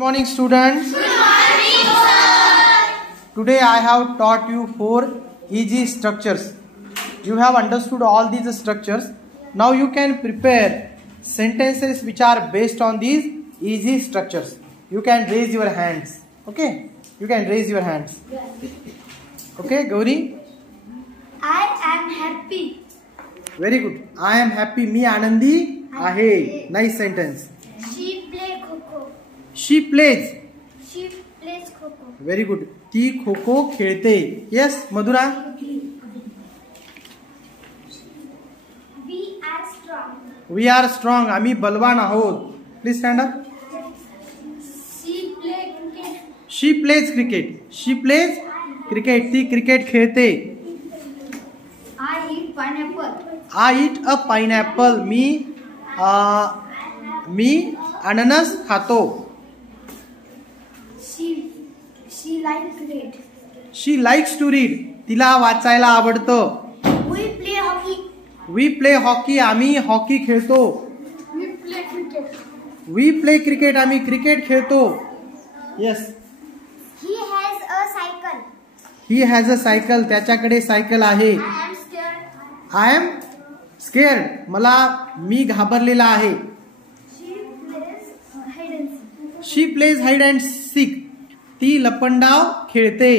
Good morning, students. Good morning, sir. Today I have taught you 4 easy structures. You have understood all these structures. Now you can prepare sentences which are based on these easy structures. You can raise your hands. Okay? You can raise your hands. Okay, Gauri? I am happy. Very good. I am happy. मी आनंदी आहे. Nice sentence. She plays kho-kho. She plays. She plays kho-kho. Very good. ती खो खो खेळते. Yes, Madhura? We are strong. We are strong. आम्ही बलवान आहोत. Please stand up. She plays cricket. She plays cricket. She plays cricket. ती cricket खेळते. I eat pineapple. I eat a pineapple. मी अननस खातो. She likes to read. She likes to read. तिला वाचायला आवडतं. We play hockey. We play hockey. आम्ही hockey खेळतो. We play cricket. We play cricket. आम्ही क्रिकेट खेळतो. Yes. He has a cycle. He has a cycle. त्याच्याकडे cycle आहे. I am scared. I am scared. मी घाबरलेला आहे. She plays hide and seek. She plays hide and seek. ती लपंडाव खेळते.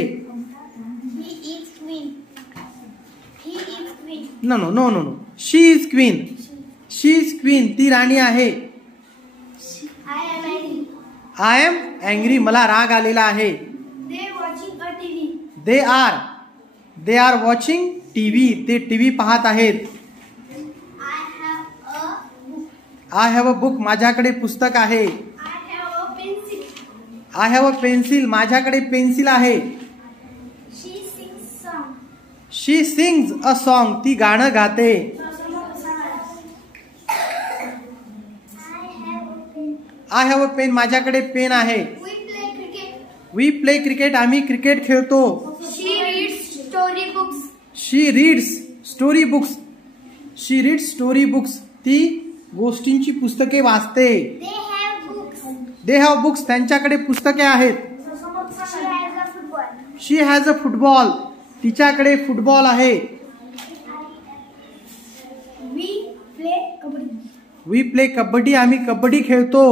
He is queen. He is queen. No. She is queen. She is queen. ती राणी आहे. I am angry. I am angry. मला राग आलेला आहे. They watching a TV. They are watching TV. ते TV पाहत आहेत. I have a book. I have a book. माझ्याकडे पुस्तक आहे. I have a pencil. I have a pencil. माझ्याकडे पेन्सिल आहे. She sings song. She sings a song. ती गाणं गाते. I have a pen. I have a pen. माझ्याकडे pen आहे. We play cricket. We play cricket. आम्ही cricket खेळतो. She reads storybooks. She reads story books. She reads story books. ती गोष्टींची पुस्तके वाचते. They have books. They have books. त्यांच्याकडे पुस्तके आहेत. She has a football. She has a football. तिच्याकडे फुटबॉल आहे. We play kabaddi. We play kabaddi. आम्ही कबड्डी खेळतो.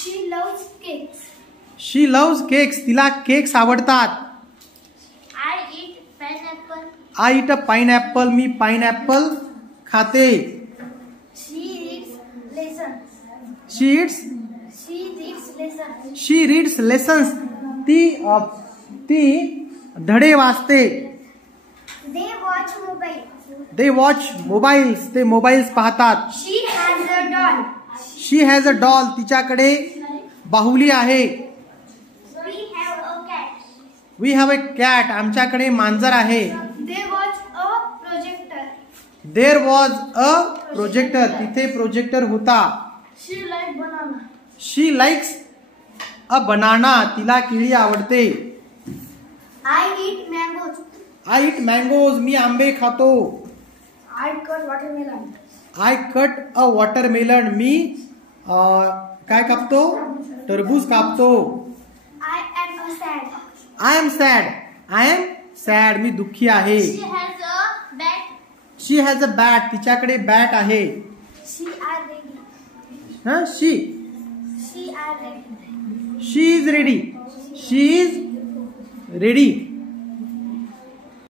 She loves cakes. She loves cakes. तिला केक्स आवडतात. I eat pineapple. I eat a pineapple. Me pineapple खाते. She reads lessons. She eats. She reads lessons. She reads lessons. ती धडे वाचते. They watch mobile. They watch mobiles. ते mobiles पाहतात. She has a doll. She has a doll. तिच्याकडे बाहुली आहे. We have a cat. We have a cat. आमच्याकडे मांजर आहे. They watch a projector. There was a projector. तिथे projector होता. She likes banana. She likes a banana. तिला केळी आवडते. I eat mangoes. I eat mangoes. मी आंबे खातो. I cut watermelon. I cut a watermelon. मी काय कापतो? टरबूज कापतो. I am a sad. I am sad. I am sad. मी दुःखी आहे. She has a bat. She has a bat. तिच्याकडे bat आहे. She are ready. She She are ready. is ready. She is ready.